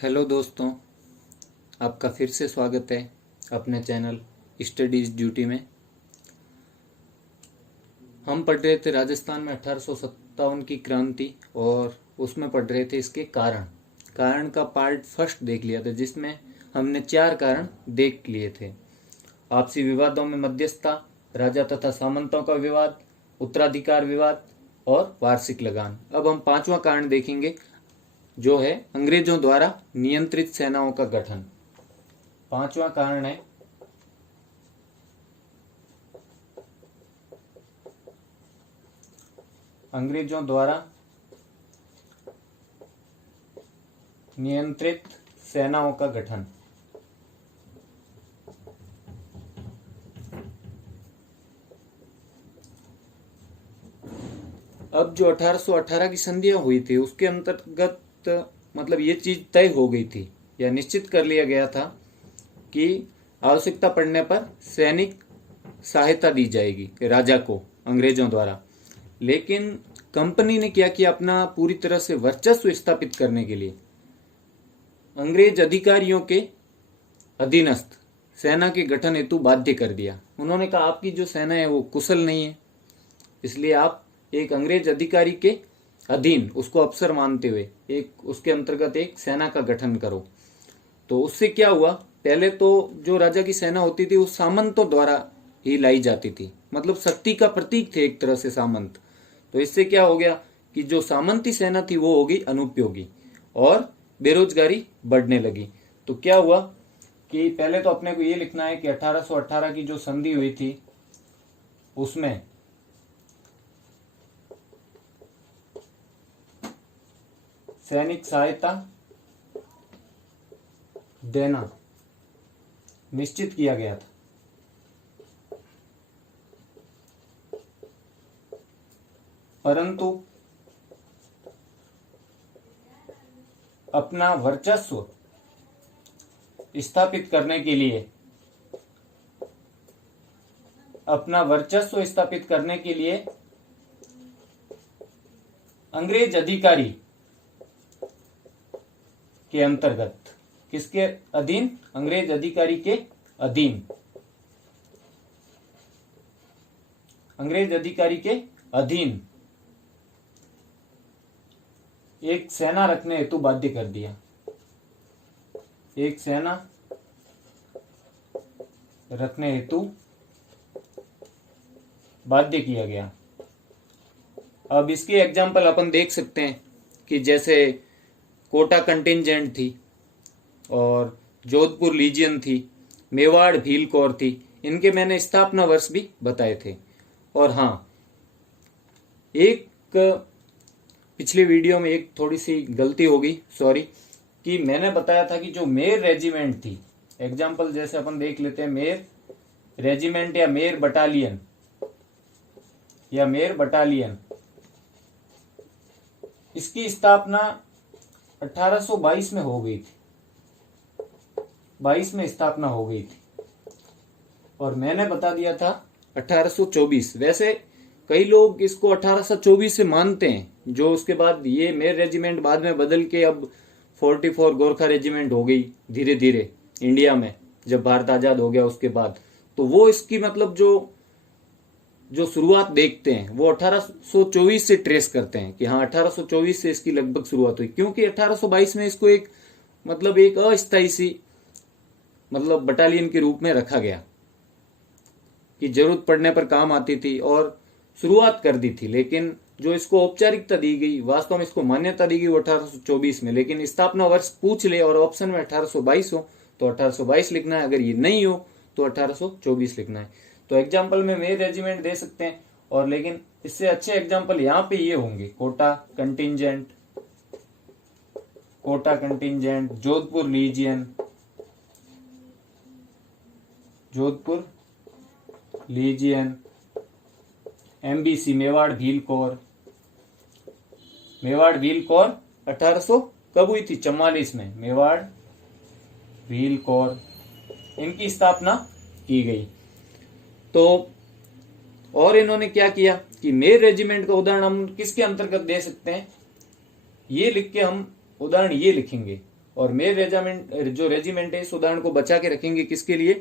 Hello दोस्तों, आपका फिर से स्वागत है अपने चैनल स्टडीज ड्यूटी में। हम पढ़ रहे थे राजस्थान में 1857 की क्रांति और उसमें पढ़ रहे थे इसके कारण का पार्ट फर्स्ट देख लिया था, जिसमें हमने 4 कारण देख लिए थे। आपसी विवादों में मध्यस्थता, राजा तथा सामंतों का विवाद, उत्तराधिकार विवाद और वार्षिक लगान। अब हम 5वां कारण देखेंगे, जो है अंग्रेजों द्वारा नियंत्रित सेनाओं का गठन। 5वां कारण है अंग्रेजों द्वारा नियंत्रित सेनाओं का गठन। अब जो 1818 की संधियां हुई थी उसके अंतर्गत मतलब ये चीज तय हो गई थी या निश्चित कर लिया गया था कि आवश्यकता पड़ने पर सैनिक सहायता दी जाएगी राजा को अंग्रेजों द्वारा। लेकिन कंपनी ने क्या किया, अपना पूरी तरह से वर्चस्व स्थापित करने के लिए अंग्रेज अधिकारियों के अधीनस्थ सेना के गठन हेतु बाध्य कर दिया। उन्होंने कहा आपकी जो सेना है वो कुशल नहीं है, इसलिए आप एक अंग्रेज अधिकारी के अधीन उसको अफसर मानते हुए एक उसके अंतर्गत एक सेना का गठन करो। तो उससे क्या हुआ, पहले तो जो राजा की सेना होती थी वो सामंतों द्वारा ही लाई जाती थी, मतलब शक्ति का प्रतीक थे एक तरह से सामंत। तो इससे क्या हो गया कि जो सामंती सेना थी वो होगी अनुपयोगी और बेरोजगारी बढ़ने लगी। तो क्या हुआ कि पहले तो अपने को ये लिखना है कि 1818 की जो संधि हुई थी उसमें सैनिक सहायता देना निश्चित किया गया था। परंतु अपना वर्चस्व स्थापित करने के लिए अंग्रेज अधिकारी के अंतर्गत, किसके अधीन, अंग्रेज अधिकारी के अधीन, अंग्रेज अधिकारी के अधीन एक सेना रखने हेतु बाध्य कर दिया। एक सेना रखने हेतु बाध्य किया गया। अब इसके एग्जाम्पल अपन देख सकते हैं कि जैसे कोटा कंटिंजेंट थी और जोधपुर लीजियन थी, मेवाड़ भील कौर थी। इनके मैंने स्थापना वर्ष भी बताए थे। और हाँ, एक पिछले वीडियो में एक थोड़ी सी गलती होगी, सॉरी, कि मैंने बताया था कि जो मेर रेजिमेंट थी, एग्जाम्पल जैसे अपन देख लेते हैं, मेर रेजिमेंट या मेर बटालियन, इसकी स्थापना 1822 में हो गई थी, 22 में स्थापना हो गई थी और मैंने बता दिया था 1824। वैसे कई लोग इसको 1824 से मानते हैं, जो उसके बाद ये मेर रेजिमेंट बाद में बदल के अब 44 गोरखा रेजिमेंट हो गई धीरे धीरे इंडिया में, जब भारत आजाद हो गया उसके बाद। तो वो इसकी मतलब जो शुरुआत देखते हैं वो 1824 से ट्रेस करते हैं कि हाँ 1824 से इसकी लगभग शुरुआत हुई, क्योंकि 1822 में इसको एक अस्थायी सी बटालियन के रूप में रखा गया कि जरूरत पड़ने पर काम आती थी और शुरुआत कर दी थी। लेकिन जो इसको औपचारिकता दी गई, वास्तव में इसको मान्यता दी गई वो 1824 में। लेकिन स्थापना वर्ष पूछ ले और ऑप्शन में 1822 हो तो 1822 लिखना है, अगर ये नहीं हो तो 1824 लिखना है। तो एग्जाम्पल में मेर रेजिमेंट दे सकते हैं, और लेकिन इससे अच्छे एग्जाम्पल यहाँ पे ये होंगे, Kota contingent, Jodhpur legion, MBC Mewar Bhil corps 1800 कब हुई थी, 44 में मेवाड़ भील कौर, इनकी स्थापना की गई। तो और इन्होंने क्या किया कि मेर रेजिमेंट का उदाहरण हम किसके अंतर्गत दे सकते हैं, ये लिख के हम उदाहरण ये लिखेंगे और मेर रेजिमेंट जो रेजिमेंट है इस उदाहरण को बचा के रखेंगे किसके लिए,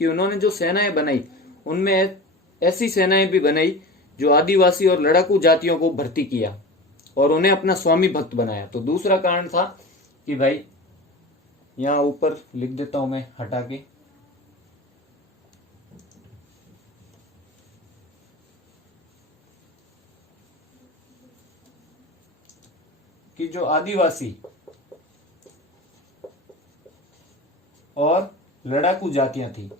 कि उन्होंने जो सेनाएं बनाई उनमें ऐसी सेनाएं भी बनाई जो आदिवासी और लड़ाकू जातियों को भर्ती किया और उन्हें अपना स्वामी भक्त बनाया। तो दूसरा कारण था कि भाई, यहां ऊपर लिख देता हूं मैं हटा के, कि जो आदिवासी और लड़ाकू जातियां थी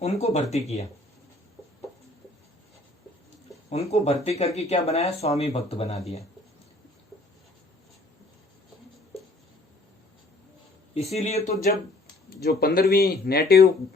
उनको भर्ती किया, उनको भर्ती करके क्या बनाया, स्वामी भक्त बना दिया। इसीलिए तो जब जो 15वीं नेटिव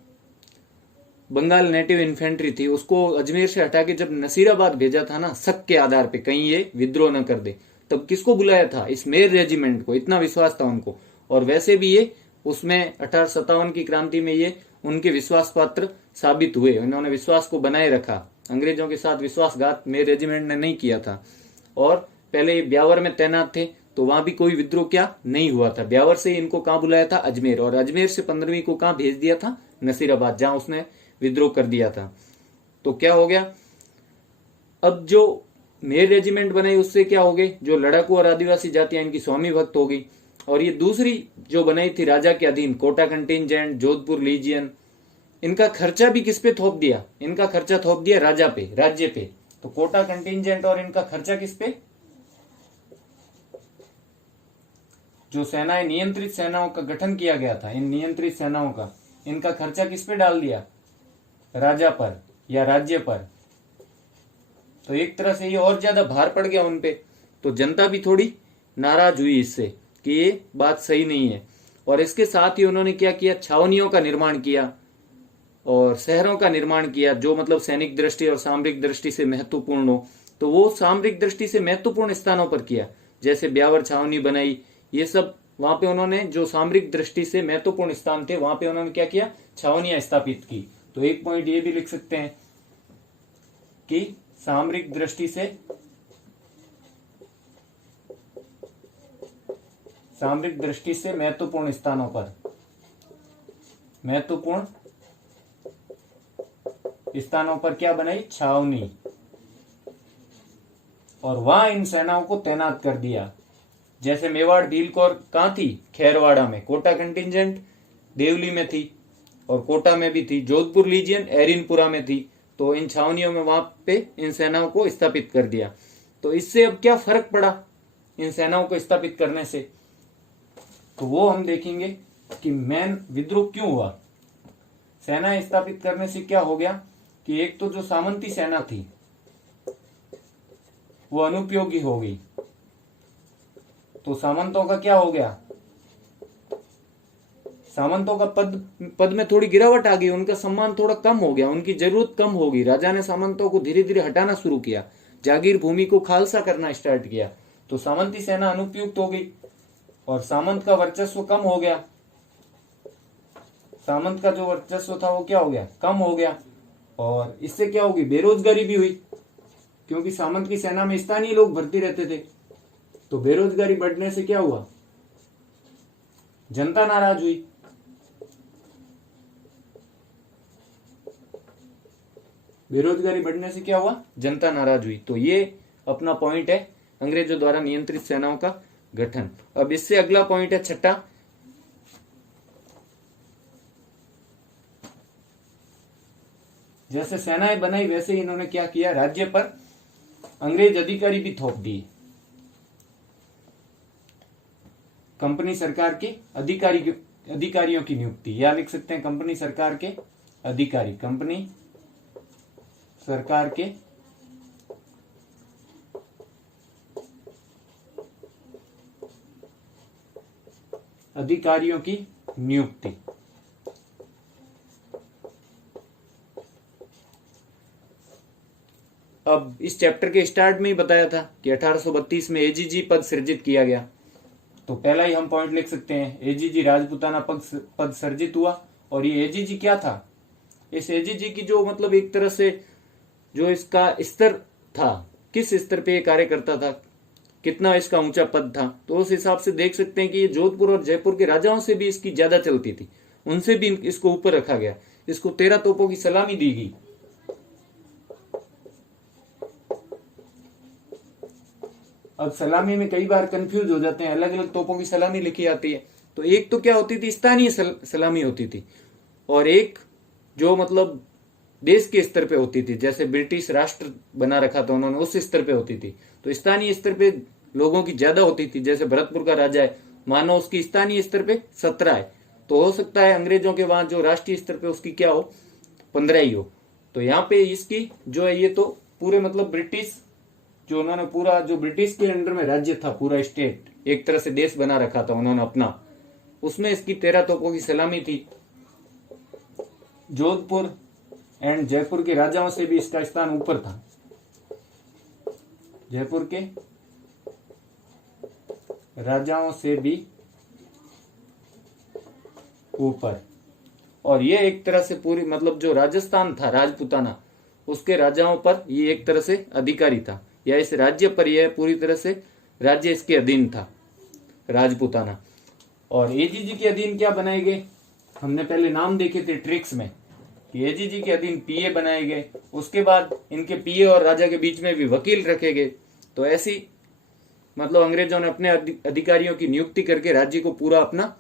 बंगाल नेटिव इन्फेंट्री थी उसको अजमेर से हटा के जब नसीराबाद भेजा था ना, शक के आधार पे कहीं ये विद्रोह न कर दे, तब किसको बुलाया था, इस मेर रेजिमेंट को। इतना विश्वास था उनको। और वैसे भी ये उसमें 1857 की क्रांति में ये उनके विश्वास पात्र साबित हुए। इन्होंने विश्वास को बनाए रखा। अंग्रेजों के साथ विश्वासघात मेर रेजिमेंट ने नहीं किया था। और पहले ये ब्यावर में तैनात थे तो वहां भी कोई विद्रोह क्या नहीं हुआ था। ब्यावर से इनको कहां बुलाया था, अजमेर। और अजमेर से 15वीं को कहां भेज दिया था, नसीराबाद, जहां उसने विद्रोह कर दिया था। तो क्या हो गया, अब जो मेर रेजिमेंट बनाई उससे क्या हो गए, जो लड़ाकू और आदिवासी जातियां इनकी स्वामी भक्त हो गई। और ये दूसरी जो बनाई थी राजा के अधीन, कोटा कंटिंजेंट, जोधपुर लीजियन, इनका खर्चा भी किस पे थोप दिया, इनका खर्चा थोप दिया राजा पे, राज्य पे। तो कोटा कंटिंजेंट और इनका खर्चा किस पे, जो सेनाएं नियंत्रित सेनाओं का गठन किया गया था, इन नियंत्रित सेनाओं का, इनका खर्चा किस पे डाल दिया, राजा पर या राज्य पर। तो एक तरह से ये और ज्यादा भार पड़ गया उन पे। तो जनता भी थोड़ी नाराज हुई इससे कि ये बात सही नहीं है। और इसके साथ ही उन्होंने क्या किया, छावनियों का निर्माण किया और शहरों का निर्माण किया, जो मतलब सैनिक दृष्टि और सामरिक दृष्टि से महत्वपूर्ण हो। तो वो सामरिक दृष्टि से महत्वपूर्ण स्थानों पर किया, जैसे ब्यावर छावनी बनाई, ये सब वहां पे उन्होंने जो सामरिक दृष्टि से महत्वपूर्ण स्थान थे वहां पे उन्होंने क्या किया, छावनियां स्थापित की। तो एक पॉइंट ये भी लिख सकते हैं कि सामरिक दृष्टि से, सामरिक दृष्टि से महत्वपूर्ण स्थानों पर, महत्वपूर्ण स्थानों पर क्या बनाई, छावनी। और वहां इन सेनाओं को तैनात कर दिया। जैसे मेवाड़ भील कौर कहां थी, खैरवाड़ा में। कोटा कंटिंजेंट देवली में थी और कोटा में भी थी। जोधपुर लीजियन एरिनपुरा में थी। तो इन छावनियों में वहां पे इन सेनाओं को स्थापित कर दिया। तो इससे अब क्या फर्क पड़ा इन सेनाओं को स्थापित करने से, तो वो हम देखेंगे कि मेन विद्रोह क्यों हुआ। सेना स्थापित करने से क्या हो गया कि एक तो जो सामंती सेना थी वो अनुपयोगी हो गई। तो सामंतों का क्या हो गया, सामंतों का पद में थोड़ी गिरावट आ गई, उनका सम्मान थोड़ा कम हो गया, उनकी जरूरत कम होगी। राजा ने सामंतों को धीरे धीरे हटाना शुरू किया, जागीर भूमि को खालसा करना स्टार्ट किया। तो सामंती सेना अनुपयुक्त हो गई और सामंत का वर्चस्व कम हो गया। सामंत का जो वर्चस्व था वो क्या हो गया, कम हो गया। और इससे क्या होगी, बेरोजगारी भी हुई, क्योंकि सामंत की सेना में स्थानीय लोग भर्ती रहते थे। तो बेरोजगारी बढ़ने से क्या हुआ, जनता नाराज हुई। बेरोजगारी बढ़ने से क्या हुआ, जनता नाराज हुई। तो ये अपना पॉइंट है, अंग्रेजों द्वारा नियंत्रित सेनाओं का गठन। अब इससे अगला पॉइंट है छठा, जैसे सेनाएं बनाई वैसे ही इन्होंने क्या किया, राज्य पर अंग्रेज अधिकारी भी थोप दिए। कंपनी सरकार के अधिकारियों की नियुक्ति, या लिख सकते हैं कंपनी सरकार के अधिकारी, कंपनी सरकार के अधिकारियों की नियुक्ति। अब इस चैप्टर के स्टार्ट में ही बताया था कि 1832 में एजीजी पद सृजित किया गया। तो पहला ही हम पॉइंट लिख सकते हैं, एजीजी राजपूताना पद सृजित हुआ। और ये एजीजी क्या था, इस एजीजी की जो मतलब एक तरह से जो इसका स्तर था किस स्तर पे ये कार्य करता था, कितना इसका ऊंचा पद था, तो उस हिसाब से देख सकते हैं कि ये जोधपुर और जयपुर के राजाओं से भी इसकी ज्यादा चलती थी, उनसे भी इसको ऊपर रखा गया। इसको 13 तोपों की सलामी दी गई। अब सलामी में कई बार कंफ्यूज हो जाते हैं, अलग अलग तोपों की सलामी लिखी आती है। तो एक तो क्या होती थी, स्थानीय सलामी होती थी, और एक जो मतलब देश के स्तर पे होती थी, जैसे ब्रिटिश राष्ट्र बना रखा था उन्होंने, उस स्तर पे होती थी। तो स्थानीय स्तर पे लोगों की ज्यादा होती थी, जैसे भरतपुर का राजा है, मानो उसकी स्थानीय स्तर पे 17 है, तो हो सकता है अंग्रेजों के वहां जो राष्ट्रीय स्तर पे उसकी क्या हो, 15 ही हो। तो यहाँ पे इसकी जो है, ये तो पूरे मतलब ब्रिटिश जो उन्होंने पूरा जो ब्रिटिश के अंडर में राज्य था, पूरा स्टेट एक तरह से देश बना रखा था उन्होंने अपना, उसमें इसकी 13 तोपों की सलामी थी। जोधपुर एंड जयपुर के राजाओं से भी इसका स्थान ऊपर था, जयपुर के राजाओं से भी ऊपर। और ये एक तरह से पूरी मतलब जो राजस्थान था राजपूताना, उसके राजाओं पर ये एक तरह से अधिकारी था, या इस राज्य पर यह पूरी तरह से राज्य इसके अधीन था, राजपूताना। और एजीजी के अधीन क्या बनाए गए, हमने पहले नाम देखे थे ट्रिक्स में कि एजीजी के अधीन पीए बनाए गए, उसके बाद इनके पीए और राजा के बीच में भी वकील रखे गए। तो ऐसी मतलब अंग्रेजों ने अपने अधिकारियों की नियुक्ति करके राज्य को पूरा अपना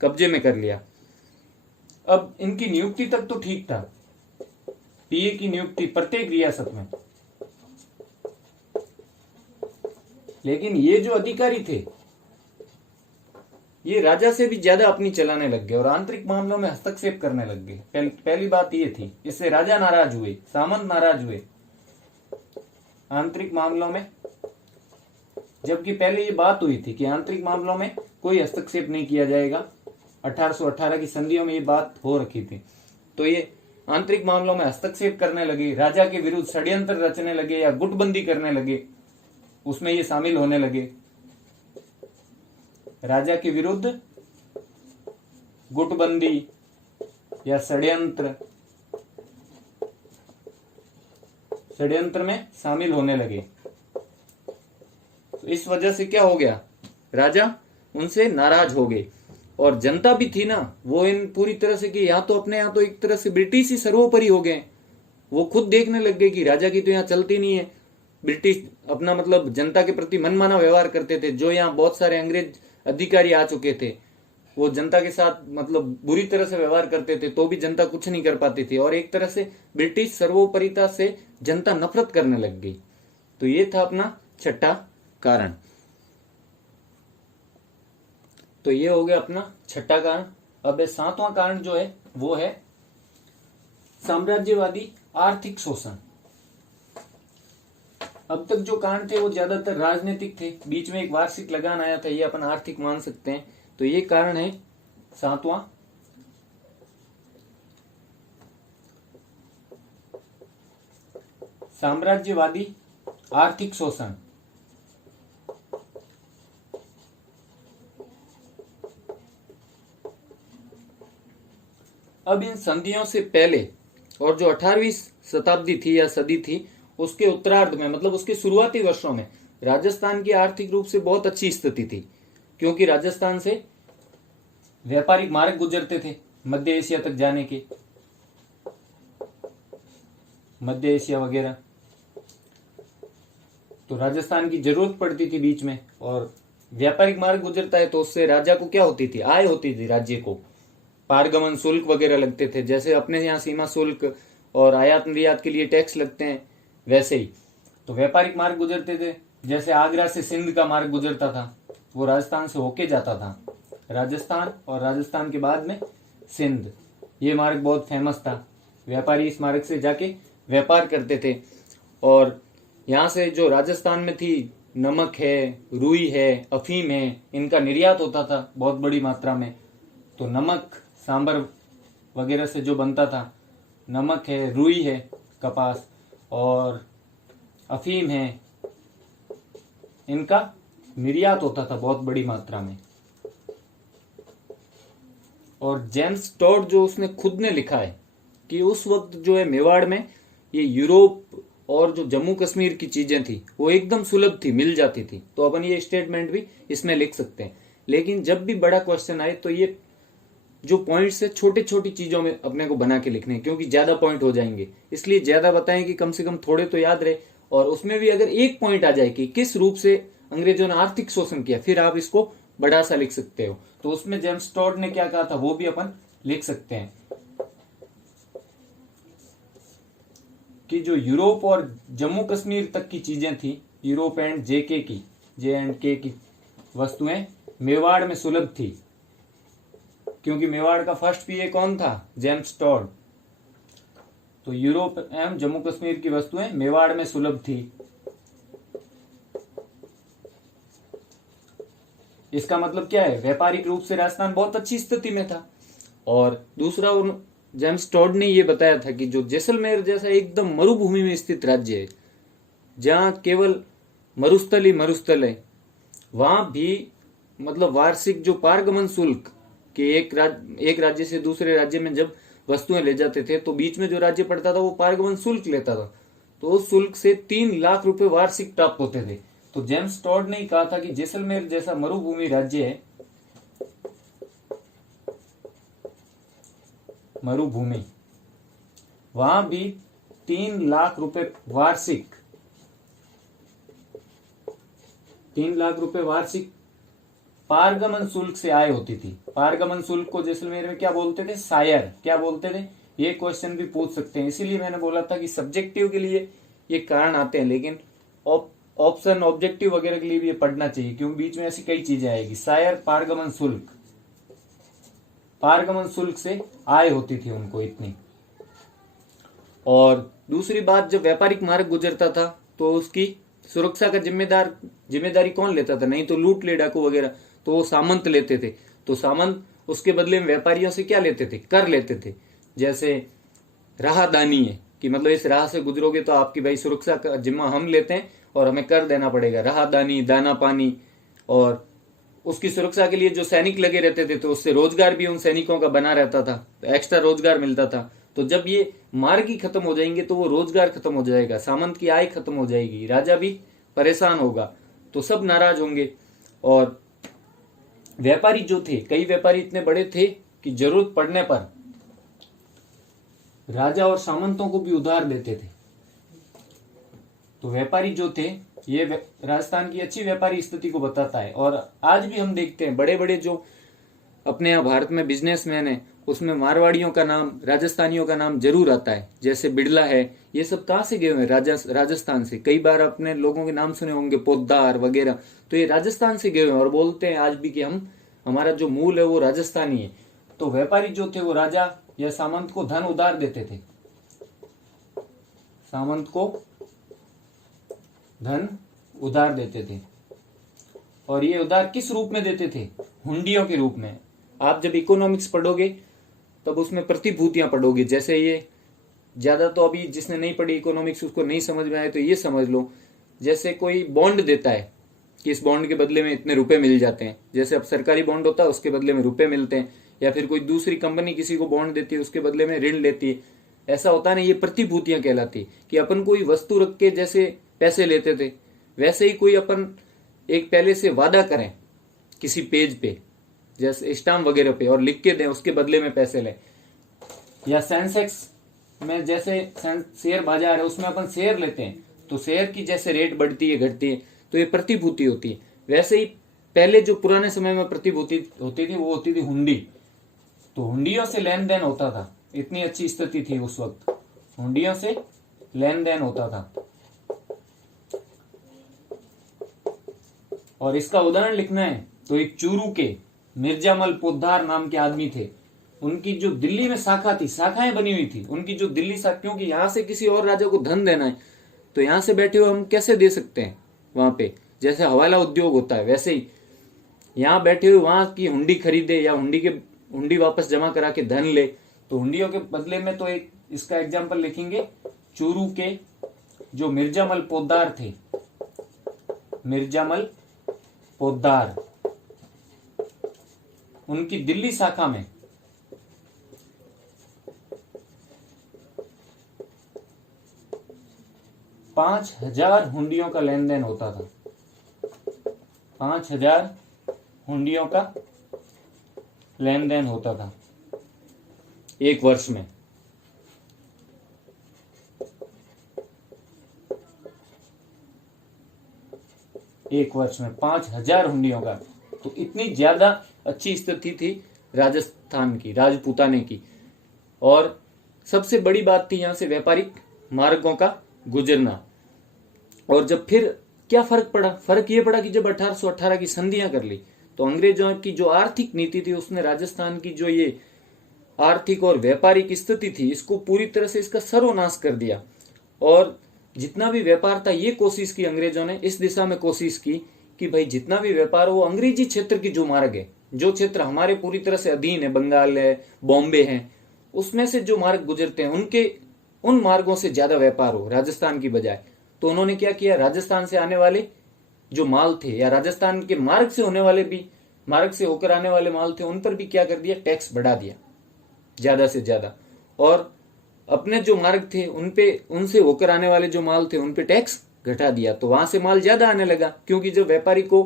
कब्जे में कर लिया। अब इनकी नियुक्ति तक तो ठीक था, पीए की नियुक्ति प्रत्येक रियासत में, लेकिन ये जो अधिकारी थे ये राजा से भी ज्यादा अपनी चलाने लग गए और आंतरिक मामलों में हस्तक्षेप करने लग गए। पहली बात ये थी, इससे राजा नाराज हुए, सामंत नाराज हुए आंतरिक मामलों में, जबकि पहले ये बात हुई थी कि आंतरिक मामलों में कोई हस्तक्षेप नहीं किया जाएगा। 1818 की संधियों में ये बात हो रखी थी। तो ये आंतरिक मामलों में हस्तक्षेप करने लगे, राजा के विरुद्ध षड्यंत्र रचने लगे या गुटबंदी करने लगे, उसमें ये शामिल होने लगे। राजा के विरुद्ध गुटबंदी या षड्यंत्र में शामिल होने लगे। तो इस वजह से क्या हो गया, राजा उनसे नाराज हो गए। और जनता भी थी ना, वो इन पूरी तरह से कि यहाँ तो अपने यहाँ तो एक तरह से ब्रिटिश ही सर्वोपरि हो गए। वो खुद देखने लग गए कि राजा की तो यहाँ चलती नहीं है, ब्रिटिश अपना मतलब जनता के प्रति मनमाना व्यवहार करते थे। जो यहाँ बहुत सारे अंग्रेज अधिकारी आ चुके थे, वो जनता के साथ मतलब बुरी तरह से व्यवहार करते थे, तो भी जनता कुछ नहीं कर पाती थी, और एक तरह से ब्रिटिश सर्वोपरिता से जनता नफरत करने लग गई। तो ये था अपना छठा कारण। तो ये हो गया अपना छठा कारण। अब 7वां कारण जो है वो है साम्राज्यवादी आर्थिक शोषण। अब तक जो कारण थे वो ज्यादातर राजनीतिक थे, बीच में एक वार्षिक लगान आया था, ये अपन आर्थिक मान सकते हैं। तो ये कारण है 7वां, साम्राज्यवादी आर्थिक शोषण। अब इन संधियों से पहले और जो 18वीं शताब्दी थी या सदी थी, उसके उत्तरार्ध में मतलब उसके शुरुआती वर्षों में राजस्थान की आर्थिक रूप से बहुत अच्छी स्थिति थी, क्योंकि राजस्थान से व्यापारिक मार्ग गुजरते थे मध्य एशिया तक जाने के, मध्य एशिया वगैरह। तो राजस्थान की जरूरत पड़ती थी बीच में, और व्यापारिक मार्ग गुजरता है तो उससे राजा को क्या होती थी, आय होती थी राज्य को, पारगमन शुल्क वगैरह लगते थे। जैसे अपने यहाँ सीमा शुल्क और आयात निर्यात के लिए टैक्स लगते हैं, वैसे ही तो व्यापारिक मार्ग गुजरते थे। जैसे आगरा से सिंध का मार्ग गुजरता था, वो राजस्थान से होके जाता था, राजस्थान और राजस्थान के बाद में सिंध। ये मार्ग बहुत फेमस था, व्यापारी इस मार्ग से जाके व्यापार करते थे। और यहाँ से जो राजस्थान में थी नमक है, रुई है, अफीम है, इनका निर्यात होता था बहुत बड़ी मात्रा में। तो नमक सांबर वगैरह से जो बनता था, नमक है, रुई है, कपास और अफीम है, इनका निर्यात होता था बहुत बड़ी मात्रा में। और जेम्स टॉड जो उसने खुद ने लिखा है कि उस वक्त जो है मेवाड़ में ये यूरोप और जो जम्मू कश्मीर की चीजें थी वो एकदम सुलभ थी, मिल जाती थी। तो अपन ये स्टेटमेंट भी इसमें लिख सकते हैं। लेकिन जब भी बड़ा क्वेश्चन आए तो ये जो पॉइंट्स है छोटी छोटी चीजों में अपने को बना के लिखने हैं, क्योंकि ज्यादा पॉइंट हो जाएंगे, इसलिए ज्यादा बताएं कि कम से कम थोड़े तो याद रहे। और उसमें भी अगर एक पॉइंट आ जाए कि किस रूप से अंग्रेजों ने आर्थिक शोषण किया, फिर आप इसको बड़ा सा लिख सकते हो। तो उसमें जेम्स टॉड ने क्या कहा था वो भी अपन लिख सकते हैं कि जो यूरोप और जम्मू कश्मीर तक की चीजें थी, यूरोप एंड जे एंड के की वस्तुएं मेवाड़ में सुलभ थी, क्योंकि मेवाड़ का फर्स्ट पीए कौन था? James Tod. तो यूरोप एवं जम्मू कश्मीर की वस्तुएं मेवाड़ में सुलभ थी। इसका मतलब क्या है? व्यापारिक रूप से राजस्थान बहुत अच्छी स्थिति में था। और दूसरा, उन जेम्स टॉड ने यह बताया था कि जो जैसलमेर जैसा एकदम मरुभूमि में स्थित राज्य है, जहां केवल मरुस्थल ही मरुस्थल है, वहां भी मतलब वार्षिक जो पारगमन शुल्क कि एक राज्य से दूसरे राज्य में जब वस्तुएं ले जाते थे तो बीच में जो राज्य पड़ता था वो पारगमन शुल्क लेता था। तो उस शुल्क से 3 लाख रुपए वार्षिक प्राप्त होते थे। तो जेम्स टॉड ने कहा था कि जैसलमेर जैसा मरुभूमि राज्य है, मरुभूमि, वहां भी 3 लाख रुपए वार्षिक, 3 लाख रुपए वार्षिक पारगमन शुल्क से आय होती थी। पारगमन शुल्क को जैसलमेर में क्या बोलते थे? सायर। क्या बोलते थे? ये क्वेश्चन भी पूछ सकते हैं। इसीलिए मैंने बोला था कि सब्जेक्टिव के लिए ये कारण आते हैं, लेकिन ऑप्शन ऑब्जेक्टिव वगैरह के लिए भी ये पढ़ना चाहिए, क्योंकि बीच में ऐसी कई चीजें आएगी। सायर पारगमन शुल्क, पारगमन शुल्क से आय होती थी उनको इतनी। और दूसरी बात, जब व्यापारिक मार्ग गुजरता था तो उसकी सुरक्षा का जिम्मेदारी कौन लेता था? नहीं तो लूट ले डाकू वगैरह, तो वो सामंत लेते थे। तो सामंत उसके बदले में व्यापारियों से क्या लेते थे? कर लेते थे। जैसे राहदानी है कि मतलब इस राह से गुजरोगे तो आपकी भाई सुरक्षा का जिम्मा हम लेते हैं और हमें कर देना पड़ेगा। राहदानी, दाना पानी, और उसकी सुरक्षा के लिए जो सैनिक लगे रहते थे तो उससे रोजगार भी उन सैनिकों का बना रहता था, तो एक्स्ट्रा रोजगार मिलता था। तो जब ये मार्ग ही खत्म हो जाएंगे तो वो रोजगार खत्म हो जाएगा, सामंत की आय खत्म हो जाएगी, राजा भी परेशान होगा, तो सब नाराज होंगे। और व्यापारी जो थे, कई व्यापारी इतने बड़े थे कि जरूरत पड़ने पर राजा और सामंतों को भी उधार देते थे। तो व्यापारी जो थे, ये राजस्थान की अच्छी व्यापारी स्थिति को बताता है। और आज भी हम देखते हैं बड़े बड़े जो अपने यहाँ भारत में बिजनेसमैन है, उसमें मारवाड़ियों का नाम, राजस्थानियों का नाम जरूर आता है। जैसे बिड़ला है, ये सब कहाँ से गए हुए हैं? राजस्थान से। कई बार अपने लोगों के नाम सुने होंगे, पोद्दार वगैरह, तो ये राजस्थान से गए हुए हैं और बोलते हैं आज भी कि हमारा जो मूल है वो राजस्थानी है। तो व्यापारी जो थे वो राजा या सामंत को धन उधार देते थे, सामंत को धन उधार देते थे। और ये उधार किस रूप में देते थे? हुंडियों के रूप में। आप जब इकोनॉमिक्स पढ़ोगे तब उसमें प्रतिभूतियां पढ़ोगे। जैसे ये ज्यादा तो अभी जिसने नहीं पढ़ी इकोनॉमिक्स उसको नहीं समझ में आए तो ये समझ लो, जैसे कोई बॉन्ड देता है कि इस बॉन्ड के बदले में इतने रुपए मिल जाते हैं। जैसे अब सरकारी बॉन्ड होता है उसके बदले में रुपए मिलते हैं, या फिर कोई दूसरी कंपनी किसी को बॉन्ड देती है उसके बदले में ऋण लेती है। ऐसा होता है ना, ये प्रतिभूतियां कहलाती कि अपन कोई वस्तु रख के जैसे पैसे लेते थे, वैसे ही कोई अपन एक पहले से वादा करें किसी पेज पे, जैसे स्टाम्प वगैरह पे, और लिख के दें उसके बदले में पैसे लें। या सेंसेक्स में जैसे शेयर बाजार है उसमें अपन शेयर लेते हैं, तो शेयर की जैसे रेट बढ़ती है घटती है तो ये प्रतिभूति होती है। वैसे ही पहले जो पुराने समय में प्रतिभूति होती थी वो होती थी हुंडी। तो हुंडियों से लेन देन होता था, इतनी अच्छी स्थिति थी उस वक्त, हुंडियों से लेन देन होता था। और इसका उदाहरण लिखना है तो एक चूरू के मिर्जामल पोद्दार नाम के आदमी थे। उनकी जो दिल्ली में शाखा थी, शाखाएं बनी हुई थी उनकी जो दिल्ली शाखा, क्योंकि यहां से किसी और राजा को धन देना है तो यहां से बैठे हुए हम कैसे दे सकते हैं? वहां पे जैसे हवाला उद्योग होता है वैसे ही यहां बैठे हुए वहां की हुंडी खरीदे या हुंडी वापस जमा करा के धन ले। तो हुंडियों के बदले में तो एक इसका एग्जाम्पल लिखेंगे, चूरू के जो मिर्जामल पोद्दार थे, मिर्जामल पोद्दार, उनकी दिल्ली शाखा में 5,000 हुंडियों का लेन देन होता था। 5,000 हुंडियों का लेन देन होता था एक वर्ष में। एक वर्ष में 5,000 हुंडियों का, तो इतनी ज्यादा अच्छी स्थिति थी राजस्थान की, राजपूताने की। और सबसे बड़ी बात थी यहां से व्यापारिक मार्गों का गुजरना। और जब फिर क्या फर्क पड़ा? फर्क ये पड़ा कि जब 1818 की संधियां कर ली तो अंग्रेजों की जो आर्थिक नीति थी उसने राजस्थान की जो ये आर्थिक और व्यापारिक स्थिति थी इसको पूरी तरह से इसका सर्वनाश कर दिया। और जितना भी व्यापार था ये कोशिश की अंग्रेजों ने, इस दिशा में कोशिश की कि भाई जितना भी व्यापार हो अंग्रेजी क्षेत्र की जो मार्ग है, जो क्षेत्र हमारे पूरी तरह से अधीन है, बंगाल है, बॉम्बे है, उसमें से जो मार्ग गुजरते हैं उनके उन मार्गों से ज्यादा व्यापार हो राजस्थान की बजाय। तो उन्होंने क्या किया, राजस्थान से आने वाले जो माल थे या राजस्थान के मार्ग से होने वाले भी, मार्ग से होकर आने वाले माल थे, उन पर भी क्या कर दिया, टैक्स बढ़ा दिया ज्यादा से ज्यादा। और अपने जो मार्ग थे उन पे, उनसे होकर आने वाले जो माल थे उन पे टैक्स घटा दिया। तो वहां से माल ज्यादा आने लगा, क्योंकि जब व्यापारी को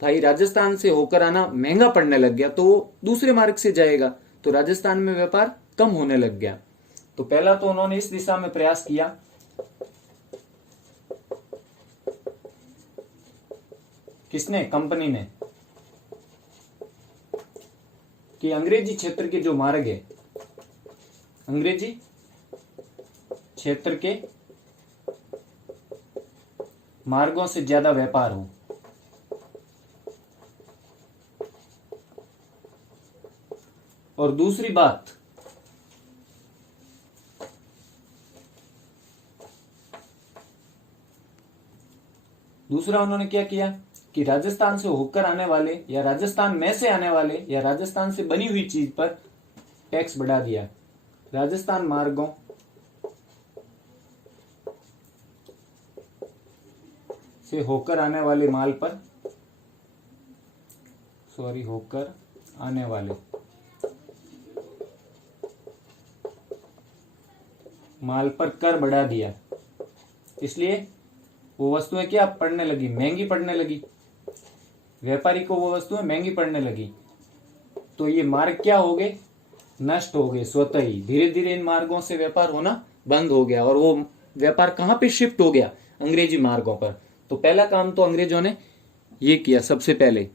भाई राजस्थान से होकर आना महंगा पड़ने लग गया तो वो दूसरे मार्ग से जाएगा, तो राजस्थान में व्यापार कम होने लग गया। तो पहला तो उन्होंने इस दिशा में प्रयास किया। किसने? कंपनी ने, कि अंग्रेजी क्षेत्र के जो मार्ग है, अंग्रेजी क्षेत्र के मार्गों से ज्यादा व्यापार हो। और दूसरी बात, दूसरा उन्होंने क्या किया कि राजस्थान से होकर आने वाले या राजस्थान में से आने वाले या राजस्थान से बनी हुई चीज पर टैक्स बढ़ा दिया। राजस्थान मार्गों से होकर आने वाले माल पर, होकर आने वाले माल पर कर बढ़ा दिया। इसलिए वो वस्तुएं क्या पड़ने लगी, महंगी पड़ने लगी, व्यापारी को वो वस्तुएं महंगी पड़ने लगी। तो ये मार्ग क्या हो गए, नष्ट हो गए स्वतः ही। धीरे धीरे इन मार्गों से व्यापार होना बंद हो गया और वो व्यापार कहां पे शिफ्ट हो गया, अंग्रेजी मार्गों पर। तो पहला काम तो अंग्रेजों ने ये किया सबसे पहले।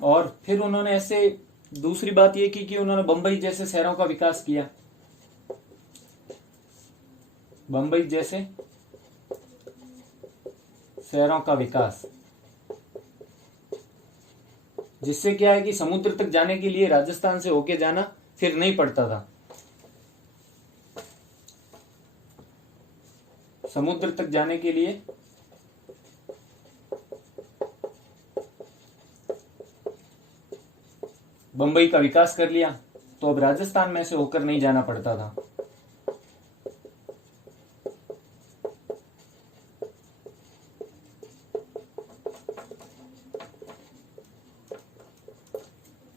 और फिर उन्होंने ऐसे दूसरी बात ये की कि उन्होंने बंबई जैसे शहरों का विकास किया। बंबई जैसे शहरों का विकास, जिससे क्या है कि समुद्र तक जाने के लिए राजस्थान से होके जाना फिर नहीं पड़ता था। समुद्र तक जाने के लिए बंबई का विकास कर लिया, तो अब राजस्थान में से होकर नहीं जाना पड़ता था।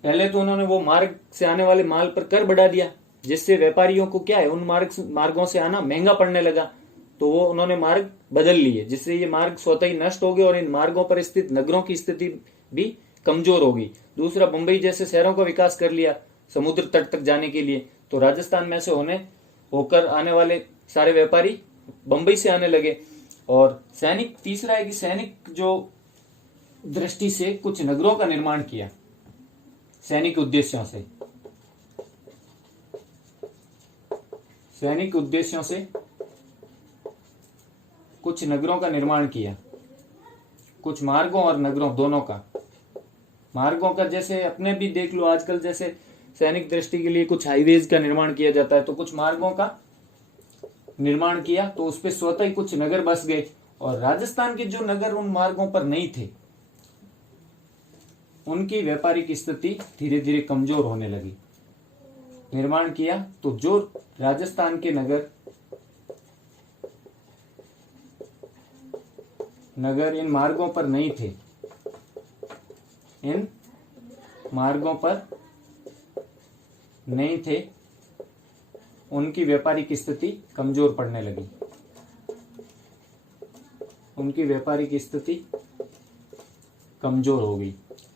पहले तो उन्होंने वो मार्ग से आने वाले माल पर कर बढ़ा दिया, जिससे व्यापारियों को क्या है, उन मार्गों से आना महंगा पड़ने लगा। तो वो उन्होंने मार्ग बदल लिए, जिससे ये मार्ग स्वतः ही नष्ट हो गए और इन मार्गों पर स्थित नगरों की स्थिति भी कमजोर होगी। दूसरा, बंबई जैसे शहरों का विकास कर लिया समुद्र तट तक जाने के लिए, तो राजस्थान में से होकर आने वाले सारे व्यापारी बंबई से आने लगे। और सैनिक, तीसरा है कि सैनिक जो दृष्टि से कुछ नगरों का निर्माण किया, सैनिक उद्देश्यों से, सैनिक उद्देश्यों से कुछ नगरों का निर्माण किया, कुछ मार्गों और नगरों दोनों का। मार्गों का जैसे अपने भी देख लो, आजकल जैसे सैनिक दृष्टि के लिए कुछ हाईवेज का निर्माण किया जाता है, तो कुछ मार्गों का निर्माण किया, तो उस पे स्वतः ही कुछ नगर बस गए। और राजस्थान के जो नगर उन मार्गों पर नहीं थे, उनकी व्यापारिक स्थिति धीरे धीरे कमजोर होने लगी। निर्माण किया तो जो राजस्थान के नगर इन मार्गों पर नहीं थे, इन मार्गों पर नहीं थे, उनकी व्यापारिक स्थिति कमजोर पड़ने लगी। उनकी व्यापारिक स्थिति कमजोर हो गई।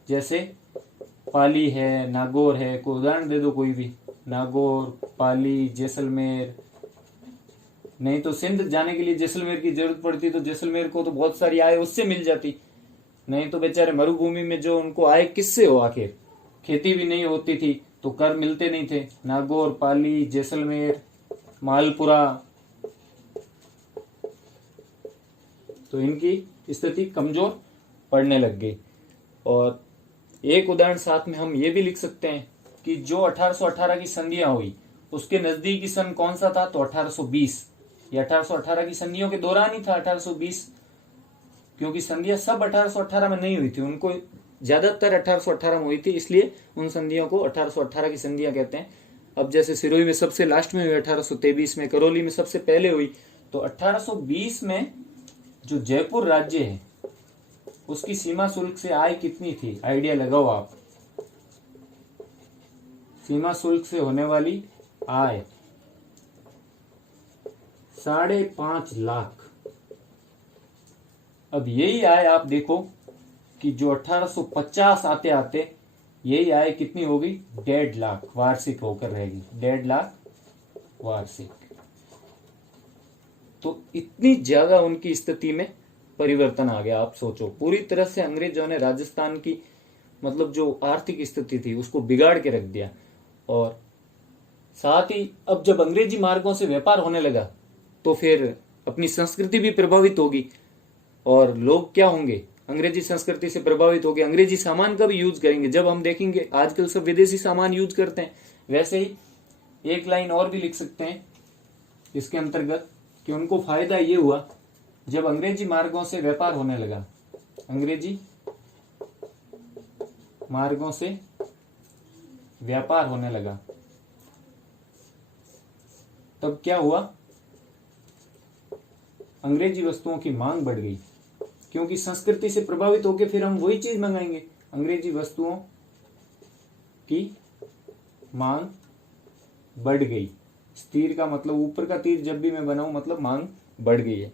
जैसे पाली है, नागौर है, कोई उदाहरण दे दो कोई भी। नागौर, पाली, जैसलमेर। नहीं तो सिंध जाने के लिए जैसलमेर की जरूरत पड़ती तो जैसलमेर को तो बहुत सारी आय उससे मिल जाती। नहीं तो बेचारे मरुभूमि में जो उनको आय किससे हो, आखिर खेती भी नहीं होती थी तो कर मिलते नहीं थे। नागौर, पाली, जैसलमेर, मालपुरा, तो इनकी स्थिति कमजोर पड़ने लग गई। और एक उदाहरण साथ में हम ये भी लिख सकते हैं कि जो 1818 की संधियां हुई उसके नजदीकी सन कौन सा था, तो 1820। ये 1818 की संधियों के दौरान ही था 1820, क्योंकि संधियां सब 1818 में नहीं हुई थी, उनको ज्यादातर 1818 में हुई थी, इसलिए उन संधियों को 1818 की संधियां कहते हैं। अब जैसे सिरोही में सबसे लास्ट में हुई 1823 में, करौली में सबसे पहले हुई, तो 1820 में जो जयपुर राज्य है उसकी सीमा शुल्क से आय कितनी थी, आइडिया लगाओ आप। सीमा शुल्क से होने वाली आय 5.5 लाख। अब यही आय आप देखो कि जो 1850 आते आते यही आय कितनी होगी, 1.5 लाख वार्षिक होकर रहेगी, 1.5 लाख वार्षिक। तो इतनी ज्यादा उनकी स्थिति में परिवर्तन आ गया। आप सोचो, पूरी तरह से अंग्रेजों ने राजस्थान की मतलब जो आर्थिक स्थिति थी उसको बिगाड़ के रख दिया। और साथ ही अब जब अंग्रेजी मार्गों से व्यापार होने लगा तो फिर अपनी संस्कृति भी प्रभावित होगी। और लोग क्या होंगे, अंग्रेजी संस्कृति से प्रभावित होंगे, अंग्रेजी सामान का भी यूज करेंगे। जब हम देखेंगे आजकल सब विदेशी सामान यूज करते हैं, वैसे ही एक लाइन और भी लिख सकते हैं इसके अंतर्गत कि उनको फायदा ये हुआ जब अंग्रेजी मार्गों से व्यापार होने लगा, अंग्रेजी मार्गों से व्यापार होने लगा, तब क्या हुआ, अंग्रेजी वस्तुओं की मांग बढ़ गई। क्योंकि संस्कृति से प्रभावित होकर फिर हम वही चीज मंगाएंगे। अंग्रेजी वस्तुओं की मांग बढ़ गई। तीर का मतलब ऊपर का तीर जब भी मैं बनाऊं मतलब मांग बढ़ गई है।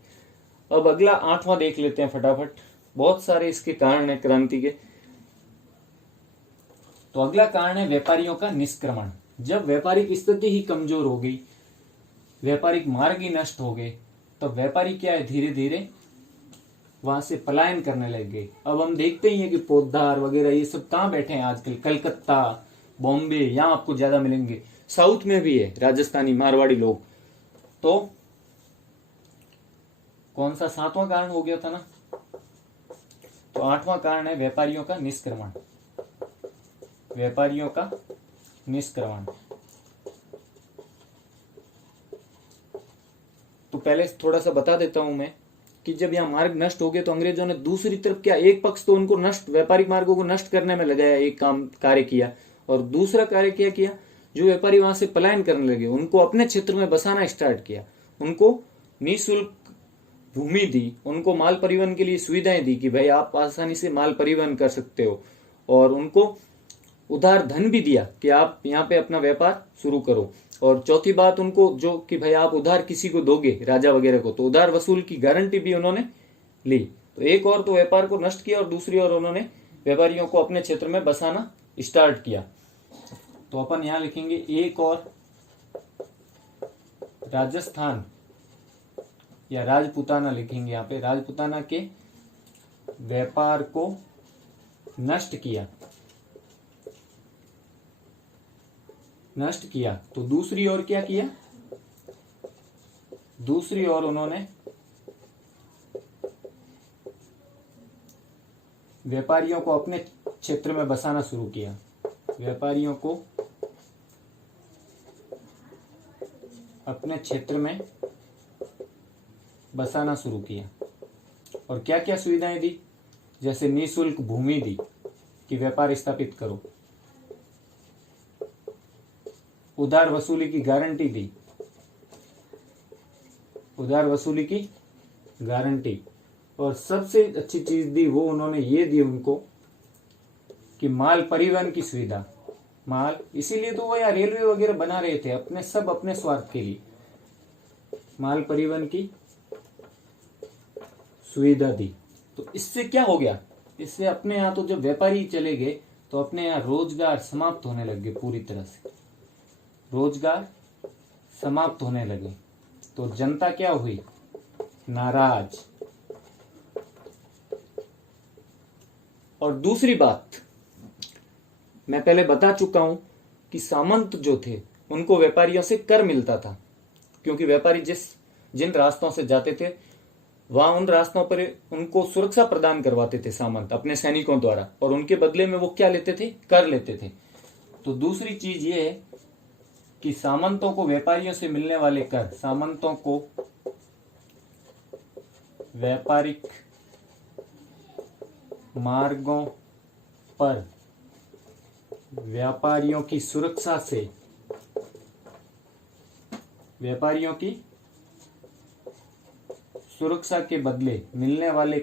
अब अगला 8वां देख लेते हैं फटाफट, बहुत सारे इसके कारण है क्रांति के। तो अगला कारण है व्यापारियों का निष्क्रमण। जब व्यापारिक स्थिति ही कमजोर हो गई, व्यापारिक मार्ग ही नष्ट हो गए, तब व्यापारी क्या है, धीरे धीरे वहां से पलायन करने लग गए। अब हम देखते ही हैं कि पोद्दार वगैरह ये सब कहाँ बैठे हैं आजकल, कलकत्ता, बॉम्बे, यहाँ आपको ज्यादा मिलेंगे। साउथ में भी है राजस्थानी मारवाड़ी लोग। तो कौन सा 7वां कारण हो गया था ना, तो 8वां कारण है व्यापारियों का निष्क्रमण। व्यापारियों का निष्क्रमण। तो पहले थोड़ा सा बता देता हूं मैं कि जब यहाँ मार्ग नष्ट हो गए तो अंग्रेजों ने दूसरी तरफ क्या, एक पक्ष तो उनको नष्ट, व्यापारिक मार्गों को नष्ट करने में लगाया, एक काम कार्य किया, और दूसरा कार्य क्या किया, जो व्यापारी वहां से पलायन करने लगे उनको अपने क्षेत्र में बसाना स्टार्ट किया। उनको निःशुल्क भूमि दी, उनको माल परिवहन के लिए सुविधाएं दी कि भाई आप आसानी से माल परिवहन कर सकते हो, और उनको उधार धन भी दिया कि आप यहाँ पे अपना व्यापार शुरू करो। और चौथी बात उनको जो कि भाई आप उधार किसी को दोगे, राजा वगैरह को, तो उधार वसूल की गारंटी भी उन्होंने ली। तो एक और तो व्यापार को नष्ट किया और दूसरी ओर उन्होंने व्यापारियों को अपने क्षेत्र में बसाना स्टार्ट किया। तो अपन यहां लिखेंगे एक और राजस्थान या राजपुताना लिखेंगे, यहाँ पे राजपुताना के व्यापार को नष्ट किया। नष्ट किया तो दूसरी ओर क्या किया, दूसरी ओर उन्होंने व्यापारियों को अपने क्षेत्र में बसाना शुरू किया। व्यापारियों को अपने क्षेत्र में बसाना शुरू किया और क्या क्या सुविधाएं दी, जैसे निःशुल्क भूमि दी कि व्यापार स्थापित करो, उधार वसूली की गारंटी दी, उधार वसूली की गारंटी, और सबसे अच्छी चीज दी वो उन्होंने ये दी उनको कि माल परिवहन की सुविधा। माल, इसीलिए तो वो यार रेलवे वगैरह बना रहे थे अपने स्वार्थ के लिए, माल परिवहन की सुविधा दी। तो इससे क्या हो गया, इससे अपने यहाँ तो जब व्यापारी चले गए तो अपने यहाँ रोजगार समाप्त होने लग गए, पूरी तरह से रोजगार समाप्त होने लगे। तो जनता क्या हुई, नाराज। और दूसरी बात, मैं पहले बता चुका हूं कि सामंत जो थे उनको व्यापारियों से कर मिलता था, क्योंकि व्यापारी जिन रास्तों से जाते थे वहां उन रास्तों पर उनको सुरक्षा प्रदान करवाते थे सामंत अपने सैनिकों द्वारा, और उनके बदले में वो क्या लेते थे, कर लेते थे। तो दूसरी चीज ये है कि सामंतों को व्यापारियों से मिलने वाले कर, सामंतों को व्यापारिक मार्गों पर व्यापारियों की सुरक्षा से, व्यापारियों की सुरक्षा के बदले मिलने वाले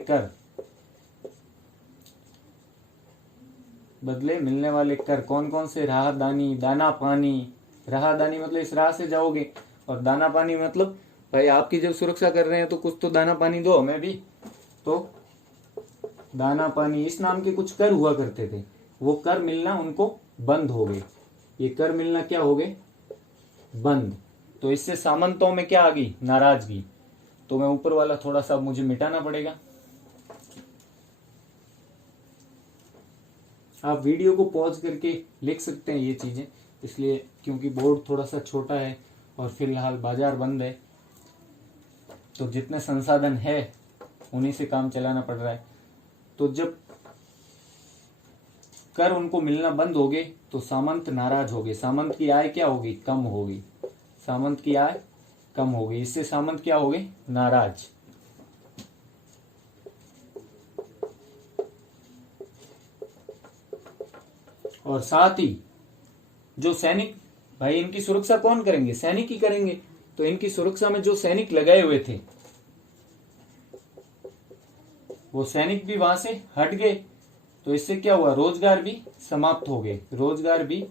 कर, कौन कौन से, राहदानी, दाना पानी। राहदानी मतलब इस राह से जाओगे, और दाना पानी मतलब भाई आपकी जब सुरक्षा कर रहे हैं तो कुछ तो दाना पानी दो हमें भी। तो दाना पानी, इस नाम के कुछ कर हुआ करते थे, वो कर मिलना उनको बंद हो गए। ये कर मिलना क्या हो गए, बंद। तो इससे सामंतों में क्या आ गई, नाराजगी। तो मैं ऊपर वाला थोड़ा सा मुझे मिटाना पड़ेगा। आप वीडियो को पॉज करके लिख सकते हैं ये चीजें, इसलिए क्योंकि बोर्ड थोड़ा सा छोटा है और फिलहाल बाजार बंद है, तो जितने संसाधन है उन्हीं से काम चलाना पड़ रहा है। तो जब कर उनको मिलना बंद हो गए तो सामंत नाराज हो गए, सामंत की आय क्या होगी, कम होगी, सामंत की आय कम हो गई। इससे सामंत क्या हो गए, नाराज। और साथ ही जो सैनिक, भाई इनकी सुरक्षा कौन करेंगे, सैनिक ही करेंगे। तो इनकी सुरक्षा में जो सैनिक लगाए हुए थे वो सैनिक भी वहां से हट गए। तो इससे क्या हुआ, रोजगार भी समाप्त हो गए, रोजगार भी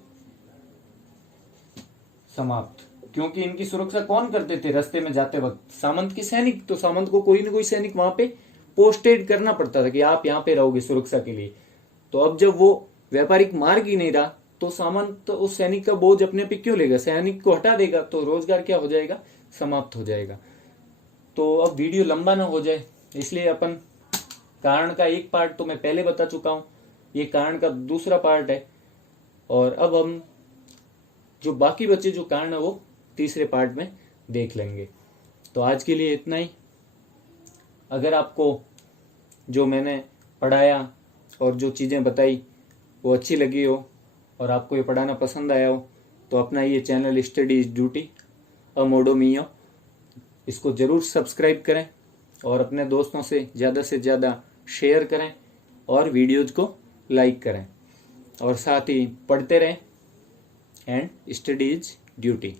समाप्त। क्योंकि इनकी सुरक्षा कौन करते थे रास्ते में जाते वक्त, सामंत की सैनिक। तो सामंत को कोई ना कोई सैनिक वहां पे पोस्टेड करना पड़ता था कि आप यहाँ पे रहोगे सुरक्षा के लिए। तो अब जब वो व्यापारिक मार्ग ही नहीं रहा तो सामंत उस सैनिक का बोझ अपने पे क्यों लेगा, सैनिक को हटा देगा, तो रोजगार क्या हो जाएगा, समाप्त हो जाएगा। तो अब वीडियो लंबा ना हो जाए इसलिए अपन कारण का एक पार्ट तो मैं पहले बता चुका हूं, ये कारण का दूसरा पार्ट है, और अब हम जो बाकी बचे जो कारण है वो तीसरे पार्ट में देख लेंगे। तो आज के लिए इतना ही। अगर आपको जो मैंने पढ़ाया और जो चीज़ें बताई वो अच्छी लगी हो और आपको ये पढ़ाना पसंद आया हो तो अपना ये चैनल स्टडी इज ड्यूटी अ मोडो मियो, इसको ज़रूर सब्सक्राइब करें और अपने दोस्तों से ज़्यादा शेयर करें और वीडियोज़ को लाइक करें, और साथ ही पढ़ते रहें। And study is duty.